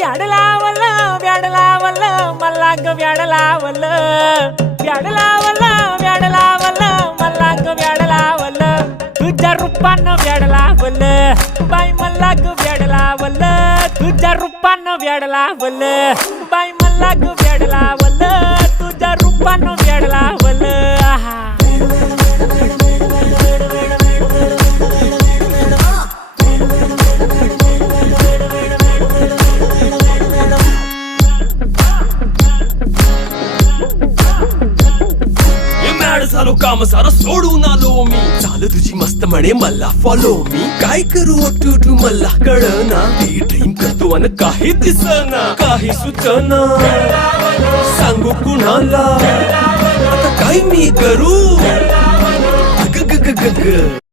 व्याड लावलं व्याड लावलं मला ग व्याड लावलं व्याड लावलं व्याड लावलं मला ग व्याड लावलं तुझ्या रूपानं व्याड लावलं बाई मला ग व्याड लावलं तुझ्या रूपानं व्याड लावलं बाई मला ग व्याड लावलं तुझ्या रूपानं व्याड लावलं आहा झालो काम सारा सोडून आलो मी चाल तुझी मस्त म्हणे मला फॉलो मी काय करू टू मला कळना ती ड्रीम करतो अन काही दिसना काही सुचना सांगू कुणाला आता काय मी करू ग ग ग ग ग